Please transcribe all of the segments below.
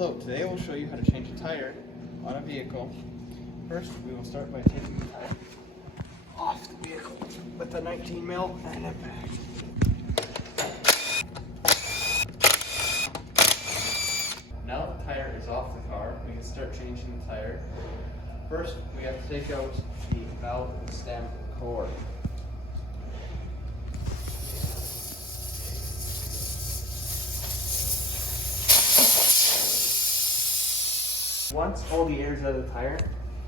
Hello, today we'll show you how to change a tire on a vehicle. First, we will start by taking the tire off the vehicle with a 19 mil and a bag. Now that the tire is off the car, we can start changing the tire. First, we have to take out the valve and stem cord. Once all the air is out of the tire,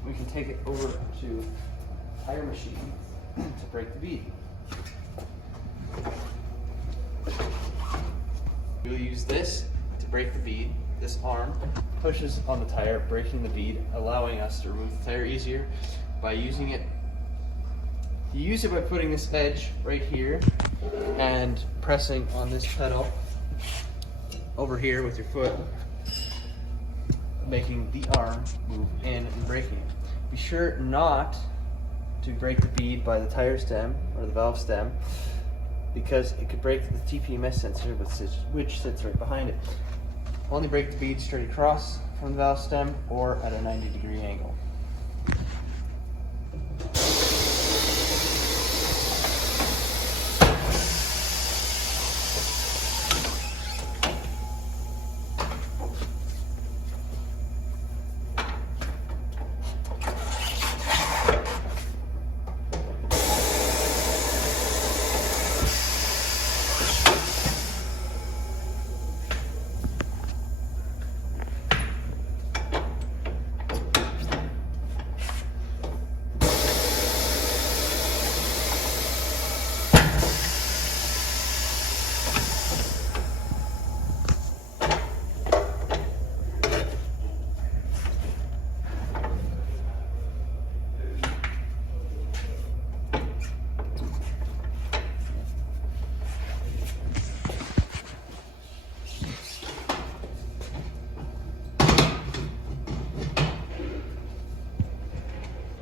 we can take it over to the tire machine to break the bead. We'll use this to break the bead. This arm pushes on the tire, breaking the bead, allowing us to remove the tire easier by using it. You use it by putting this edge right here and pressing on this pedal over here with your foot, making the arm move in and breaking it. Be sure not to break the bead by the tire stem or the valve stem, because it could break the TPMS sensor which sits right behind it. Only break the bead straight across from the valve stem or at a 90-degree angle.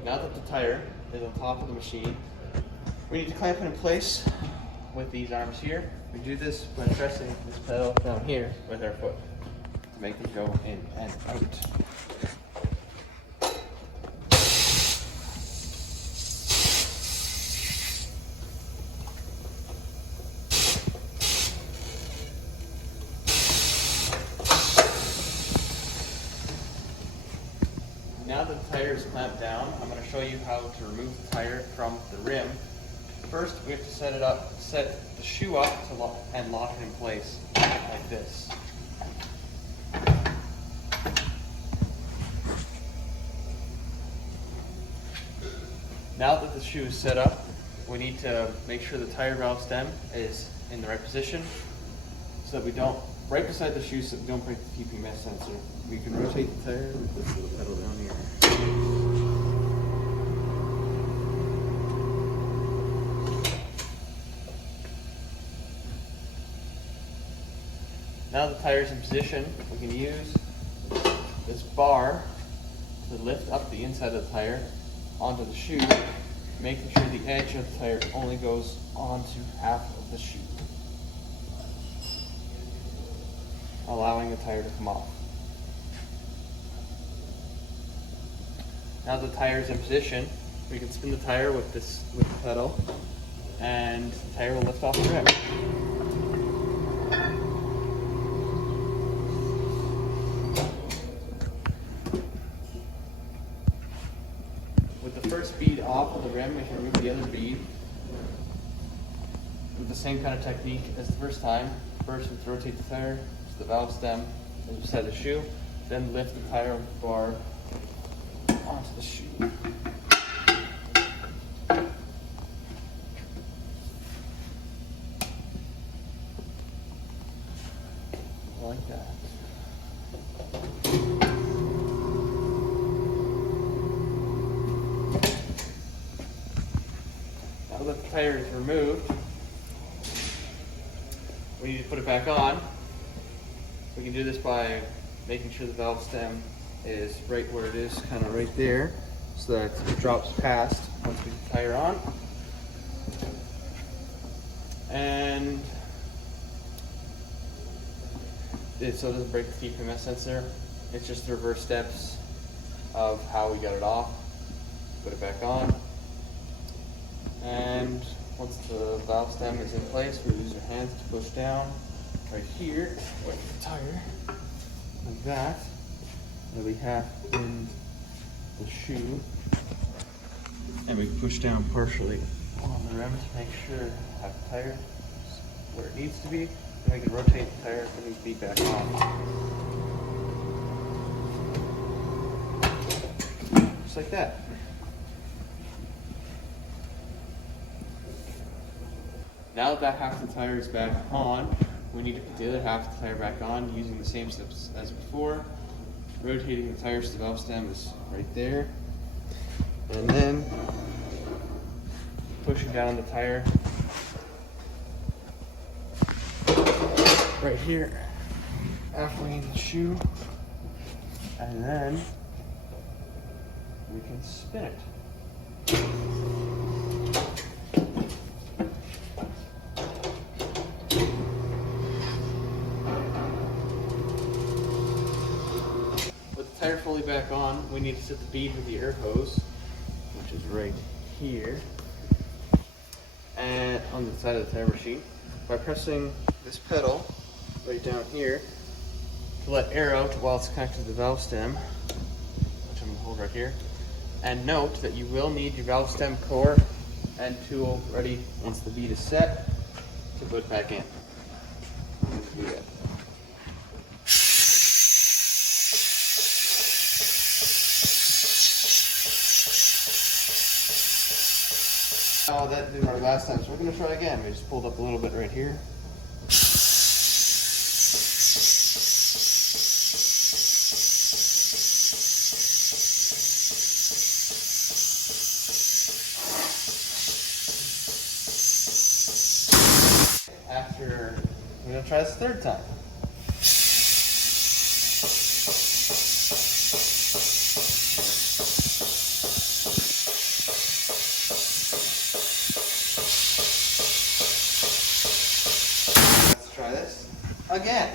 Now that the tire is on top of the machine, we need to clamp it in place with these arms here. We do this by pressing this pedal down here with our foot to make it go in and out. Now that the tire is clamped down, I'm going to show you how to remove the tire from the rim. First, we have to set the shoe up to lock it in place, like this. Now that the shoe is set up, we need to make sure the tire valve stem is in the right position, so that we don't, right beside the shoe, so we don't break the TPMS sensor. We can rotate the tire with this little pedal down here. Now the tire is in position, we can use this bar to lift up the inside of the tire onto the shoe, making sure the edge of the tire only goes onto half of the shoe, allowing the tire to come off. Now the tire is in position, we can spin the tire with the pedal, and the tire will lift off the rim. With the first bead off of the rim, we can remove the other bead with the same kind of technique as the first time. First, we rotate the tire to the valve stem beside the shoe, then lift the tire bar onto the shoe. Like that. Now that the tire is removed, we need to put it back on. We can do this by making sure the valve stem is right where it is, kind of right there, so that it drops past once we put the tire on. And so it doesn't break the TPMS sensor. It's just the reverse steps of how we got it off. Put it back on. And once the valve stem is in place, we use our hands to push down right here, with the tire, like that. Nearly half in the shoe. And we push down partially on the rim to make sure I have the tire where it needs to be. Then we can rotate the tire for the feet back on. Just like that. Now that half the tire is back on, we need to put the other half of the tire back on using the same steps as before. Rotating the tire to the valve stem is right there. And then pushing down the tire right here, halfway in the shoe. And then we can spin it. Tire fully back on, we need to set the bead with the air hose, which is right here, and on the side of the tire machine, by pressing this pedal right down here to let air out while it's connected to the valve stem, which I'm going to hold right here. And note that you will need your valve stem core and tool ready once the bead is set to put back in. Do that. Oh, that didn't work last time, so we're going to try again. We just pulled up a little bit right here. After, we're going to try this a third time. Try this again.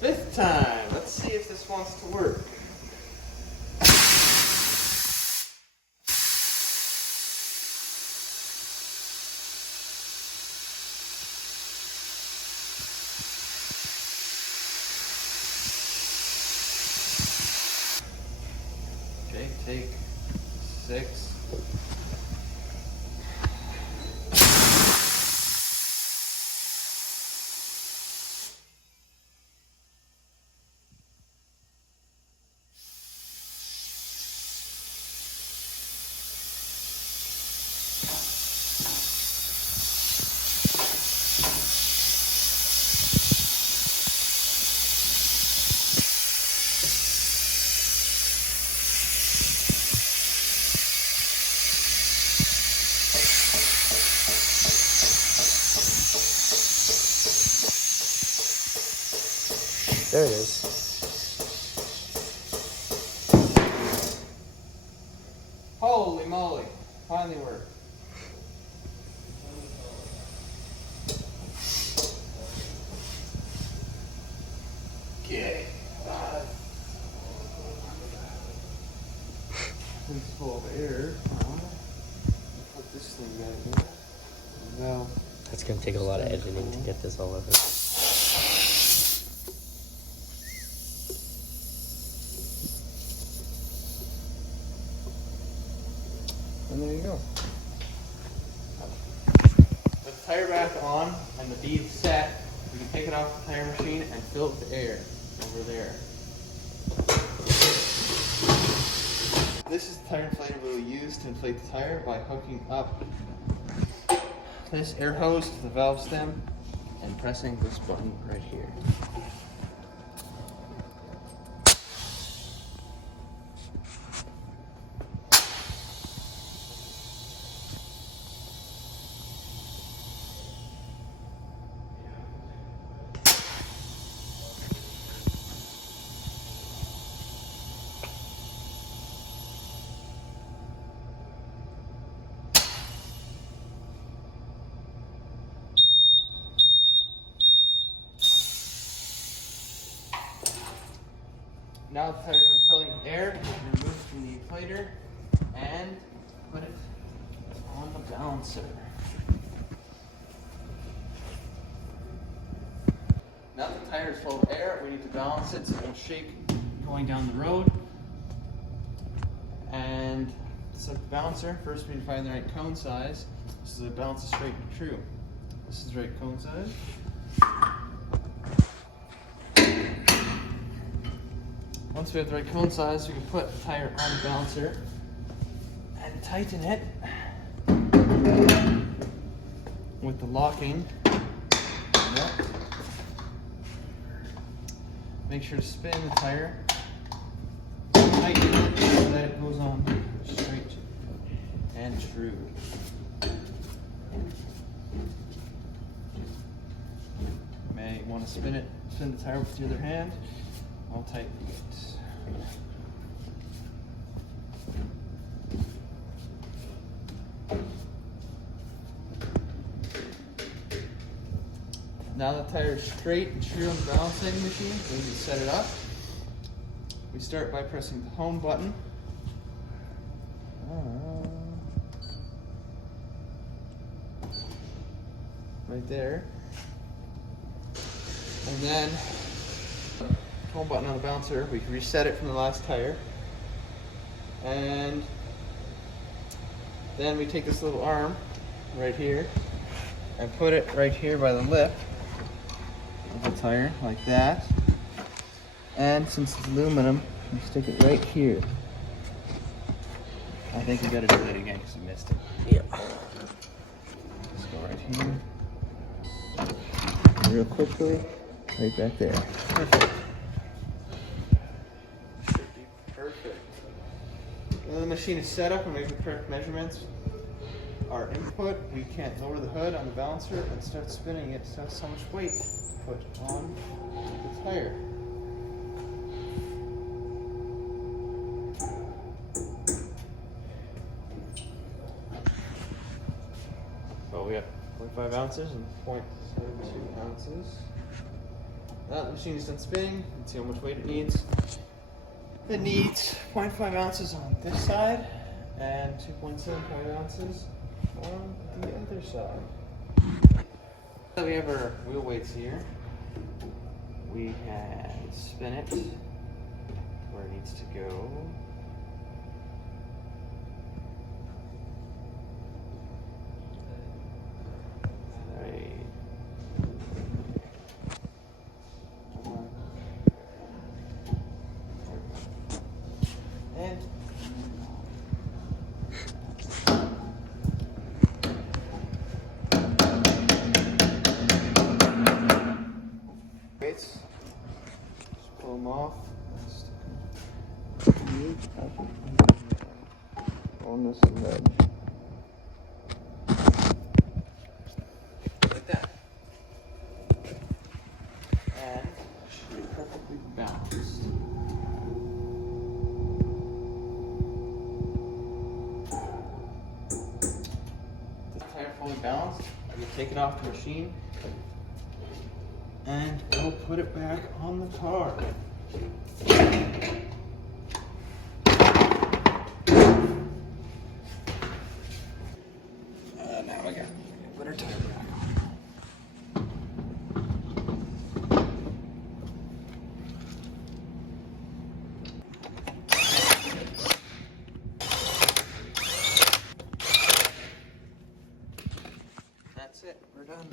Fifth time. Let's see if this wants to work. Okay, take 6. There it is. Holy moly, finally worked. Okay. It's full of air. Put this thing back in. Now, That's going to take a lot of editing to get this all over. and there you go. With the tire back on and the bead set, we can take it off the tire machine and fill it with air over there. This is the tire inflator we will use to inflate the tire by hooking up this air hose to the valve stem and pressing this button right here. Now the tire is repelling air, it removes from the inflator and put it on the balancer. Now that the tire is full of air, we need to balance it so it won't shake going down the road. And to set the balancer, first we need to find the right cone size. This is a balance is straight and true. This is the right cone size. Once we have the right cone size, we can put the tire on the balancer and tighten it with the locking nut. Make sure to spin the tire, tighten it so that it goes on straight and true. You may want to spin the tire with the other hand. I'll tighten it. Now the tire is straight and true on the balancing machine, we can set it up. We start by pressing the home button. Right there. And then home button on the balancer, we can reset it from the last tire. And then we take this little arm right here and put it right here by the lip of the tire, like that. And since it's aluminum, we stick it right here. I think we gotta do that again because we missed it. Yeah. Let's go right here. Real quickly, right back there. Perfect. Should be perfect. When the machine is set up and we have the correct measurements, our input, we can't lower the hood on the balancer and start spinning it so so much weight put on the tire. So we have 0.5 ounces and 0.72 ounces. Now the machine is done spinning, you can see how much weight it needs. It needs 0.5 ounces on this side and 2.75 ounces on the other side. So we have our wheel weights here. We can spin it where it needs to go. Right. And weights, just pull them off on this ledge. Like that. And it should be perfectly balanced. This tire fully balanced, we take it off the machine and we'll put it back on the car. Now we got to put our tire back on. That's it, we're done.